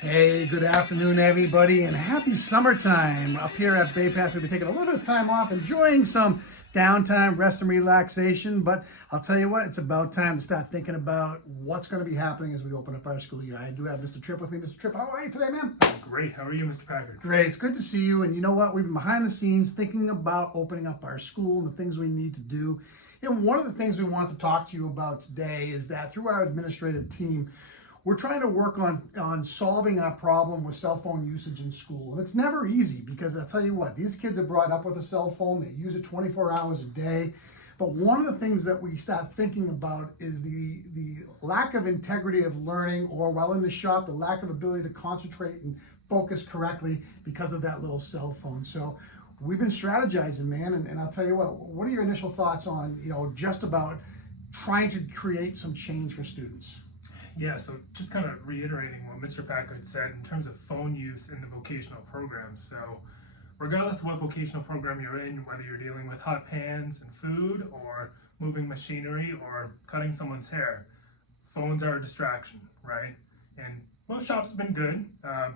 Hey, good afternoon, everybody, and happy summertime. Up here at Bay Pass, we've been taking a little bit of time off, enjoying some downtime, rest and relaxation. But I'll tell you what, it's about time to start thinking about what's going to be happening as we open up our school year. I do have Mr. Tripp with me. Mr. Tripp, how are you today, man? Great. How are you, Mr. Packard? Great. It's good to see you. And you know what? We've been behind the scenes thinking about opening up our school and the things we need to do. And one of the things we want to talk to you about today is that through our administrative team, we're trying to work on solving our problem with cell phone usage in school. And it's never easy because I'll tell you what, these kids are brought up with a cell phone. They use it 24 hours a day. But one of the things that we start thinking about is the lack of integrity of learning, or while in the shop, the lack of ability to concentrate and focus correctly because of that little cell phone. So we've been strategizing, man. And I'll tell you what are your initial thoughts on, just about trying to create some change for students? Yeah, so just kind of reiterating what Mr. Packard said in terms of phone use in the vocational programs. So regardless of what vocational program you're in, whether you're dealing with hot pans and food, or moving machinery, or cutting someone's hair, phones are a distraction, right? And most shops have been good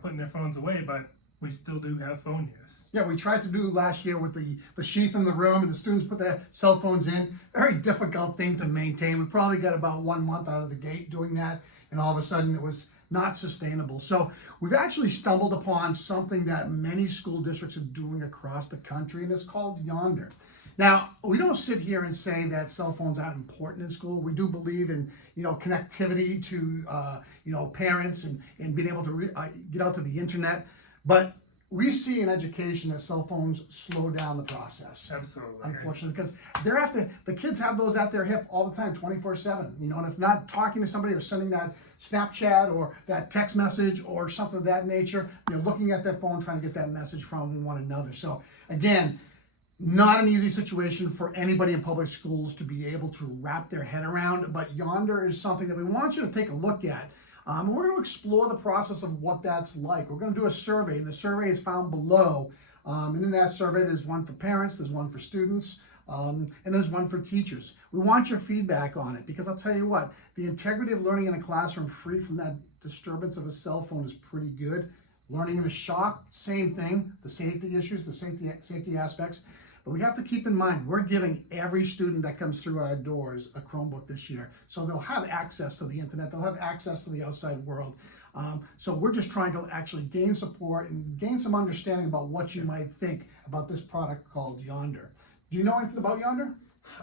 putting their phones away, but we still do have phone use. Yeah, we tried to do last year with the sheath in the room, and the students put their cell phones in. Very difficult thing to maintain. We probably got about 1 month out of the gate doing that, and all of a sudden it was not sustainable. So we've actually stumbled upon something that many school districts are doing across the country, and it's called Yondr. Now, we don't sit here and say that cell phones aren't important in school. We do believe in, connectivity to, parents and being able to get out to the internet. But we see in education that cell phones slow down the process. Absolutely. Unfortunately, because they're the kids have those at their hip all the time, 24/7. And if not talking to somebody or sending that Snapchat or that text message or something of that nature, they're looking at their phone trying to get that message from one another. So again, not an easy situation for anybody in public schools to be able to wrap their head around, but Yondr is something that we want you to take a look at. We're going to explore the process of what that's like. We're going to do a survey, and the survey is found below. And in that survey, there's one for parents, there's one for students, and there's one for teachers. We want your feedback on it, because I'll tell you what, the integrity of learning in a classroom free from that disturbance of a cell phone is pretty good. Learning in a shop, same thing, the safety issues, the safety aspects. But we have to keep in mind, we're giving every student that comes through our doors a Chromebook this year. So they'll have access to the internet, they'll have access to the outside world. So we're just trying to actually gain support and gain some understanding about what you might think about this product called Yondr. Do you know anything about Yondr?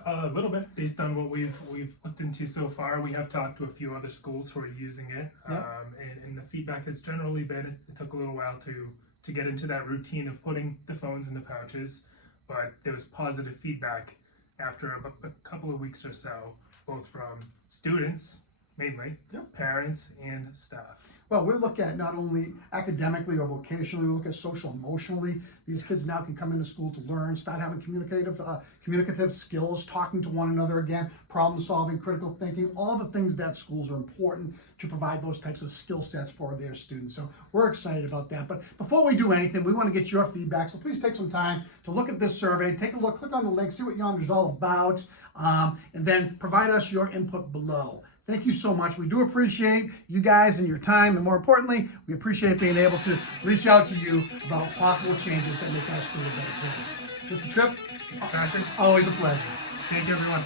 A little bit, based on what we've looked into so far. We have talked to a few other schools who are using it, and the feedback has generally been it took a little while to get into that routine of putting the phones in the pouches, but there was positive feedback after a couple of weeks or so, both from students, mainly, parents, and staff. Well, we look at not only academically or vocationally, we look at social emotionally. These kids now can come into school to learn, start having communicative skills, talking to one another again, problem solving, critical thinking, all the things that schools are important to provide those types of skill sets for their students. So we're excited about that. But before we do anything, we want to get your feedback. So please take some time to look at this survey, take a look, click on the link, see what Yondr is all about, and then provide us your input below. Thank you so much. We do appreciate you guys and your time, and more importantly, we appreciate being able to reach out to you about possible changes that make our school a better place. Mr. Tripp, Mr. Packard, always a pleasure. thank you, everyone.